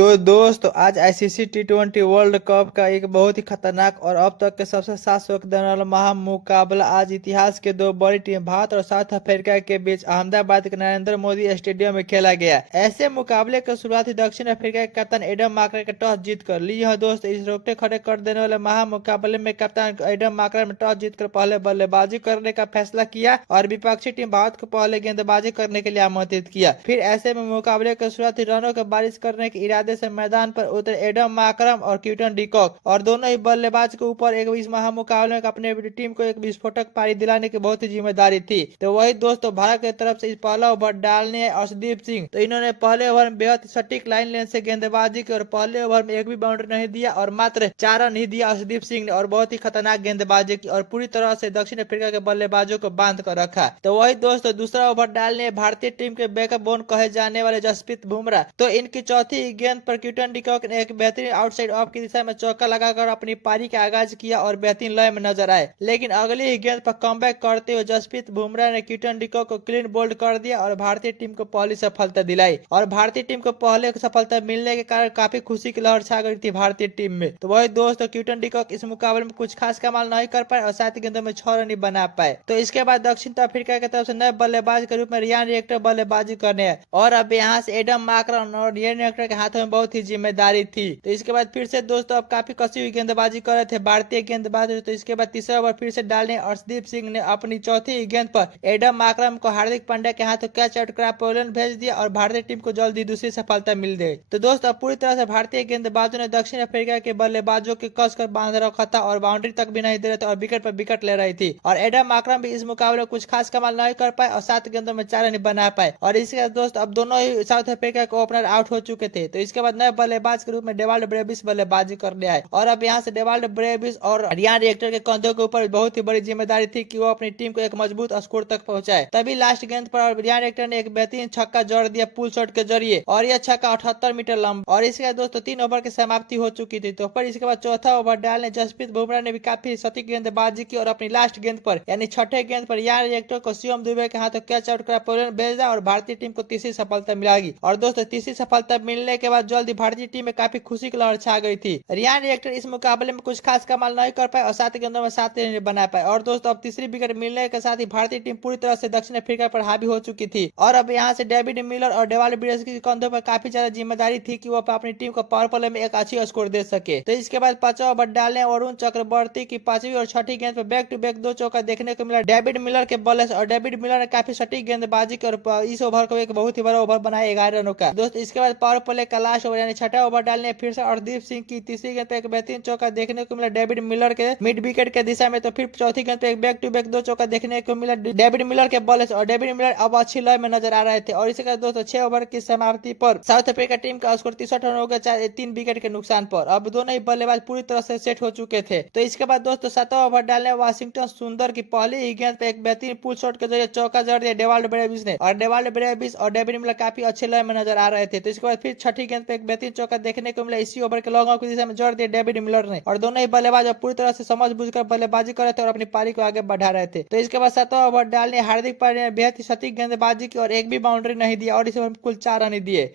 तो दोस्त आज आईसीसी टी20 वर्ल्ड कप का एक बहुत ही खतरनाक और अब तक के सबसे सात शौक देने वाला महामुकाबला आज इतिहास के दो बड़ी टीम भारत और साउथ अफ्रीका के बीच अहमदाबाद के नरेंद्र मोदी स्टेडियम में खेला गया। ऐसे मुकाबले के शुरुआती दक्षिण अफ्रीका के कप्तान एडम मार्कर के टॉस जीत कर ली है। दोस्त इस रोकटे खड़े कर देने वाले महामुकाबले में कप्तान एडम मार्कर ने टॉस जीतकर पहले बल्लेबाजी करने का फैसला किया और विपक्षी टीम भारत को पहले गेंदबाजी करने के लिए आमंत्रित किया। फिर ऐसे में मुकाबले के शुरुआती रनों की बारिश करने के इरादे से मैदान पर उतरे एडम मार्करम और क्विंटन डी कॉक और दोनों ही बल्लेबाज के ऊपर एक इस महामुकाबले में अपने टीम को एक विस्फोटक पारी दिलाने की बहुत ही जिम्मेदारी थी। तो वही दोस्तों भारत की तरफ से इस पहला ओवर डालने अर्शदीप सिंह तो इन्होंने पहले ओवर में बेहद सटीक लाइन लेन से गेंदबाजी की और पहले ओवर में एक भी बाउंड्री नहीं दिया और मात्र 4 रन ही दिया अर्शदीप सिंह ने और बहुत ही खतरनाक गेंदबाजी की और पूरी तरह से दक्षिण अफ्रीका के बल्लेबाजों को बांध कर रखा। तो वही दोस्तों दूसरा ओवर डालने भारतीय टीम के बैकअप बोन कहे जाने वाले जसप्रीत बुमराह तो इनकी चौथी गेंद पर क्विंटन डी कॉक ने एक बेहतरीन आउटसाइड ऑफ की दिशा में चौका लगाकर अपनी पारी का आगाज किया और बेहतरीन लय में नजर आए। लेकिन अगली ही गेंद पर कमबैक करते हुए जसप्रीत बुमराह ने क्विंटन डी कॉक को क्लीन बोल्ड कर दिया और भारतीय टीम को पहली सफलता दिलाई और भारतीय टीम को पहले सफलता मिलने के कारण काफी खुशी की लहर छा गई थी भारतीय टीम में। तो वही दोस्तों क्विंटन डी कॉक इस मुकाबले में कुछ खास कमाल नहीं कर पाए और 7 गेंदों में 6 रन बना पाए। तो इसके बाद दक्षिण अफ्रीका की तरफ से नए बल्लेबाज के रूप में रियान रिएक्टर बल्लेबाजी करने हैं और अब यहाँ से एडम मार्करम और रियान रिएक्टर के हाथों में बहुत ही जिम्मेदारी थी। तो इसके बाद फिर से दोस्तों अब काफी कसी हुई गेंदबाजी कर रहे थे भारतीय गेंदबाज। तो इसके बाद तीसरा ओवर फिर से डालने अर्शदीप सिंह ने अपनी चौथी गेंद पर एडम मार्करम को हार्दिक पांड्या के हाथों कैच आउट करा पोलैंड भेज दिया और भारतीय टीम को जल्दी दूसरी सफलता मिल गई। तो दोस्तों अब पूरी तरह से भारतीय गेंदबाजों ने दक्षिण अफ्रीका के बल्लेबाजों के कसकर बांध रखा था और बाउंड्री तक भी नहीं दे रहे थे और विकेट पर विकेट ले रही थी और एडम मार्करम भी इस मुकाबले में कुछ खास कमाल नहीं कर पाए और 7 गेंदों में 4 रन बना पाए और इसके दोस्त अब दोनों ही साउथ अफ्रीका के ओपनर आउट हो चुके थे। तो इसके बाद नए बल्लेबाज के रूप में डेवाल्ड ब्रेविस बल्लेबाजी करने आए और अब यहाँ से डेवाल्ड ब्रेविस और रियान रिएक्टर के कंधों के ऊपर बहुत ही बड़ी जिम्मेदारी थी कि वो अपनी टीम को एक मजबूत स्कोर तक पहुंचाए। तभी लास्ट गेंद पर रियान रिएक्टर ने एक बेहतरीन छक्का जड़ दिया पुल शॉट के जरिए और यह छक्का 78 मीटर लंबा और इसके बाद दोस्तों 3 ओवर की समाप्ति हो चुकी थी। तो पर इसके बाद चौथा ओवर डालने जसप्रीत बुमराह ने भी काफी सटीक गेंदबाजी की और अपनी लास्ट गेंद पर यानी छठे गेंद पर रियान रिएक्टर को शिवम दुबे के हाथों कैच आउट करा पोलैंड भेज दिया और भारतीय टीम को तीसरी सफलता मिलेगी और दोस्तों तीसरी सफलता मिलने के बाद जल्दी भारतीय टीम में काफी खुशी की लहर छा गई थी। रियान रिएक्टर इस मुकाबले में कुछ खास कमाल नहीं कर पाए और 7 गेंदों में 7 रन बना पाए और दोस्तों अब तीसरी विकेट मिलने के साथ ही भारतीय टीम पूरी तरह से दक्षिण अफ्रीका पर हावी हो चुकी थी और अब यहाँ से डेविड मिलर और डेवाल्ड ब्रेविस के कंधों पर काफी ज्यादा जिम्मेदारी थी कि वो अपनी टीम को पावर प्ले में एक अच्छी स्कोर दे सके। तो इसके बाद 5वां ओवर डालने वरुण चक्रवर्ती की 5वीं और 6ठी गेंद पर बैक टू बैक 2 चौका देखने को मिला डेविड मिलर के बल्ले और डेविड मिलर ने काफी सटीक गेंदबाजी कर इस ओवर को एक बहुत ही बड़ा ओवर बनाया 11 रनों का। दोस्त इसके बाद पावर प्ले का लास्ट ओवर यानी 6ठा ओवर डालने फिर से अर्शदीप सिंह की तीसरी गेंद पे एक बेहतरीन चौका देखने को मिला डेविड मिलर के मिड विकेट के दिशा में। तो फिर चौथी गेंद पे एक बैक टू बैक 2 चौका देखने को मिला डेविड मिलर के बॉल और डेविड मिलर अब अच्छी लय में नजर आ रहे थे और इसके बाद दोस्तों 6 ओवर की समाप्ति पर साउथ अफ्रीका टीम का स्कोर 63 रन हो गया 3 विकेट के नुकसान पर। अब दोनों ही बल्लेबाज पूरी तरह से सेट हो चुके थे। तो इसके बाद दोस्तों 7वां ओवर डालने वाशिंगटन सुंदर की पहली ही गेंद पे एक बेहतरीन पुल शॉट के जरिए चौका जड़ दिया डेवाल्ड ब्रेविस ने और डेवाल्ड ब्रेविस और डेविड मिलर काफी अच्छे लय में नजर आ रहे थे। तो इसके बाद फिर 6ठी गेंद पे एक बेहतरीन चौका देखने को मिला इसी ओवर के लॉन्ग ऑफ की दिशा में जड़ दिया डेविड मिलर ने और दोनों ही बल्लेबाज पूरी तरह से समझ बूझकर बल्लेबाजी कर रहे थे और अपनी पारी को आगे बढ़ा रहे थे। तो इसके बाद 7वां ओवर डालने हार्दिक पांड्या ने बेहद ही सटीक गेंदबाजी की और एक भी बाउंड्री नहीं दिया और इस ओवर में कुल 4 रन दिए।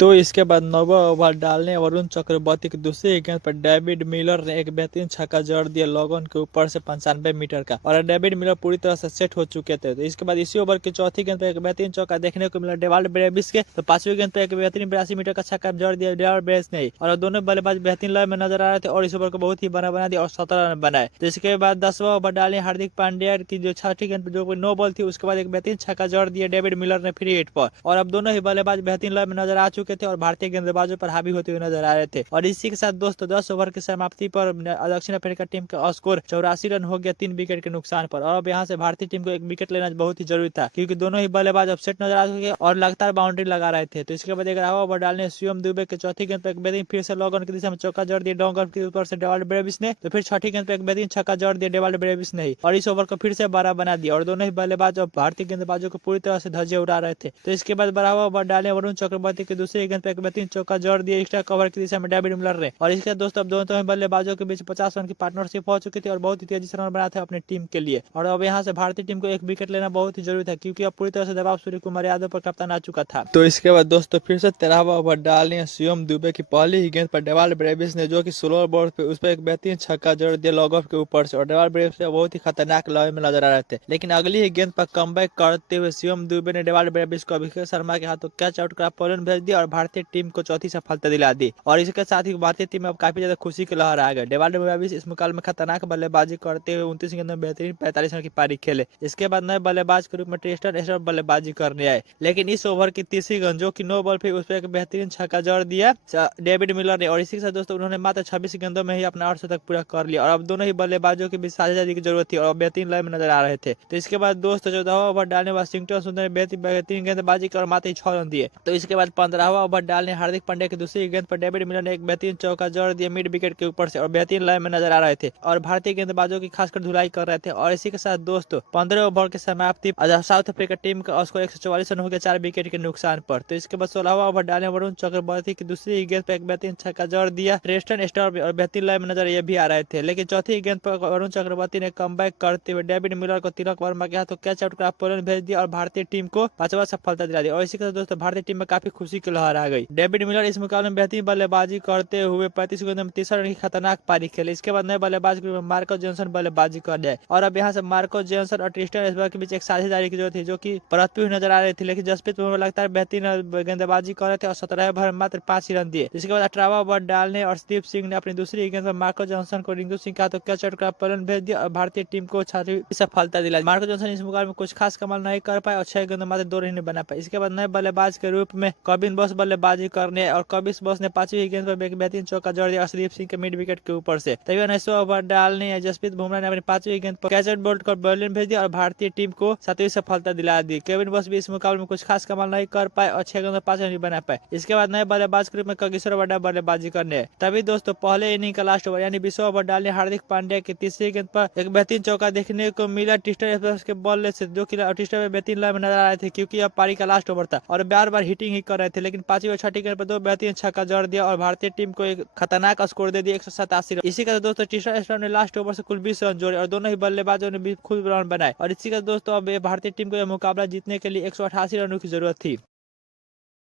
तो इसके बाद 9वां ओवर डालने वरुण चक्रवर्ती की दूसरी गेंद पर डेविड मिलर ने एक बेहतरीन छक्का जड़ दिया लॉगन के ऊपर से 95 मीटर का और डेविड मिलर पूरी तरह से सेट हो चुके थे। तो इसके बाद इसी ओवर की चौथी गेंद पर एक बेहतरीन चौका देखने को मिला डेवाल्ड ब्रेविस के। तो 5वीं गेंद पर एक बेहतरीन 82 मीटर का छक्का जड़ दिया डेवाल्ड ब्रेविस ने और दोनों बल्लेबाज बेहतरीन लय में नजर आ रहे थे और इस ओवर को बहुत ही बना दिया और 17 रन बनाए। तो इसके बाद 10वां ओवर डालने हार्दिक पांड्या की जो 6ठी गेंद पर जो 9 बॉल थी उसके बाद एक बेहतरीन छक्का जड़ दिया डेविड मिलर ने फ्री हिट पर और अब दोनों ही बल्लेबाज बेहतरीन लय में नजर आ चुके थे और भारतीय गेंदबाजों पर हावी होते हुए नजर आ रहे थे। और इसी के साथ दोस्तों 10 ओवर की समाप्ति पर दक्षिण अफ्रीका टीम का स्कोर 84 रन हो गया 3 विकेट के नुकसान पर और अब यहाँ से भारतीय टीम को एक विकेट लेना बहुत ही जरूरी था क्योंकि दोनों ही बल्लेबाज अब सेट नजर आ चुके और लगातार बाउंड्री लगा रहे थे। तो इसके बाद 11वां ओवर डालने शिवम दुबे के चौथी गेंद पर एक बेहतरीन फिर से लॉगन की दिशा में चौका जड़ दिया डोंगर के ऊपर से डेवाल्ड ब्रेविस ने। तो फिर 6ठी गेंद पर एक बेहतरीन छक्का जड़ दिया डेवाल्ड ब्रेविस ने और इस ओवर को फिर से 12 बना दिया और दोनों ही बल्लेबाज अब भारतीय गेंदबाजों को पूरी तरह से धज्जियां उड़ा रहे थे। तो इसके बाद 12वां ओवर डालने वरुण चक्रवर्ती की दूसरी दूसरे गेंद पर एक बेहतरीन चौका जड़ दिया एक्स्ट्रा कवर की दिशा में डेविड मिलर ने। और इसके दोस्तों अब दोनों बल्लेबाजों के बीच 50 रन की पार्टनरशिप हो चुकी थी और बहुत ही तेजी से रन बनाए थे अपनी टीम के लिए। और अब यहाँ से भारतीय टीम को एक विकेट लेना बहुत ही जरूरी था, क्योंकि अब पूरी तरह से दबाव सूर्य कुमार यादव पर कप्तान आ चुका था। तो इसके बाद दोस्तों फिर से 13वां ओवर डालने शिवम दुबे की पहली ही गेंद पर डेवाल्ड ब्रेविस ने, जो कि स्लोअर बॉल पे उस पर एक बेहतरीन छक्का जड़ दिया लॉग ऑफ के ऊपर से। और डेवाल्ड ब्रेविस बहुत ही खतरनाक लॉय में नजर आ रहे थे, लेकिन अगली ही गेंद पर कमबैक करते हुए शिवम दुबे ने डेवाल्ड ब्रेविस को अभिषेक शर्मा के हाथों कैच आउट करा पोलन भेज दिया और भारतीय टीम को चौथी सफलता दिला दी। और इसके साथ ही भारतीय टीम में अब काफी ज्यादा खुशी की लहर आ गई। डेवाल्ड ब्रेविस इस मुकाबले में खतरनाक बल्लेबाजी करते हुए 29 गेंद में बेहतरीन 45 रन की पारी खेले। इसके बाद नए बल्लेबाज के रूप में ट्रिस्टन एस्टर बल्लेबाजी करने आए, लेकिन इस ओवर की तीसरी गेंद जो कि नो बॉल पे उस पर एक बेहतरीन छक्का जड़ दिया डेविड मिलर ने। और इसी के साथ दोस्तों उन्होंने मात्र 26 गेंदों में ही अपना 800 तक पूरा कर लिया। और अब दोनों ही बल्लेबाजों के बीच साझेदारी की जरूरत थी और बेहतरीन लय में नजर आ रहे थे। तो इसके बाद दोस्तों 14वां ओवर डालने वाशिंगटन सुंदर ने बेहतरीन गेंदबाजी कर मात्र 6 रन दिए। तो इसके बाद 15वां ओवर डालने हार्दिक पांड्या की दूसरी गेंद पर डेविड मिलर ने एक बेहतरीन चौका जड़ दिया मिड विकेट के ऊपर से और बेहतरीन लय में नजर आ रहे थे और भारतीय गेंदबाजों की खासकर धुलाई कर रहे थे। और इसी के साथ दोस्तों 15 ओवर की समाप्ति साउथ अफ्रीका टीम का स्कोर 144 रन हो गया 4 विकेट के नुकसान पर। तो इसके बाद 16वां ओवर डालने वरुण चक्रवर्ती की दूसरी गेंद पर एक बेहतरीन छक्का जड़ दिया ट्रिस्टन एस्टर और बेहतरीन लय में नजर ये भी आ रहे थे, लेकिन चौथी गेंद पर वरुण चक्रवर्ती ने कमबैक करते हुए डेविड मिलर को तिलक वर्मा के हाथों कैच आउट करा पोलन भेज दिया और भारतीय टीम को 5वां सफलता दिला दी। और इसी के साथ दोस्तों भारतीय टीम में काफी खुशी की लहर आ गई। डेविड मिलर इस मुकाबले में बेहतरीन बल्लेबाजी करते हुए 35 गेंद में 30 रन की खतरनाक पारी खेले। इसके बाद नए बल्लेबाज के रूप में मार्को जॉनसन बल्लेबाजी कर जाए और अब यहाँ से मार्को जॉनसन और ट्रिस्टन एस्टर के बीच एक साझेदारी की जरूरत थी, जो कि परतती हुई नजर आ रही थी, लेकिन जसप्रीत बुमराह लगातार बेहतरीन गेंदबाजी कर रहे थे और 17 ओवर में मात्र 5 ही रन दिए। इसके बाद 18वां ओवर डालने और स्टीव सिंह ने अपनी दूसरी गेंद पर मार्को जॉनसन को रिंकू सिंह के हाथों कैच आउट कर पोलन भेज दिया और भारतीय टीम को 6वीं सफलता दिलाई। मार्को जॉनसन इस मुकाबले में कुछ खास कमाल नहीं कर पाए और 6 गेंद मात्र 2 रन बना पाए। इसके बाद नए बल्लेबाज के रूप में कबिन बॉस बल्लेबाजी करने और कबिन बॉस ने 5वीं गेंद पर एक बेहतरीन चौका जड़ दिया अर्शदीप सिंह के मिड विकेट के ऊपर से। तभी 19वां ओवर डालने जसप्रीत बुमराह ने अपनी 5वीं गेंद पर कैच आउट बॉल कर पोलन भेज दिया और भारतीय टीम को 7वीं सफलता दिला दी। केविन बॉस भी इस मुकाबले में कुछ खास कमाल नहीं कर पाए और 6 गेंद में 5 रन बना पाए। इसके बाद नए बल्लेबाज के रूप में कगिसोर रबाडा बल्लेबाजी करने। तभी दोस्तों पहले इनिंग का लास्ट ओवर यानी 20वां ओवर डालने हार्दिक पांड्या की तीसरी गेंद पर एक बेहतरीन चौका देखने को मिला ट्रिस्टन एस्टर के बॉल से, जो कि ट्रिस्टन में बेहतरीन लय में नजर आ रहे थे, क्योंकि अब पारी का लास्ट ओवर था और बार बार हिटिंग ही कर रहे थे, लेकिन 5वीं और 6ठी गेंद पर 2 बेहतरीन छक्का जड़ दिया और भारतीय टीम को एक खतरनाक स्कोर दे दिया 187 रन। इसी का दोस्तों ट्रिस्टन एस्टर ने लास्ट ओवर से कुल 20 रन जोड़े और दोनों ही बल्लेबाजों ने भी खुद रन बनाए। और इसी का दोस्तों अब भारतीय टीम को यह मुकाबला जीतने के लिए 188 रनों की जरूरत थी।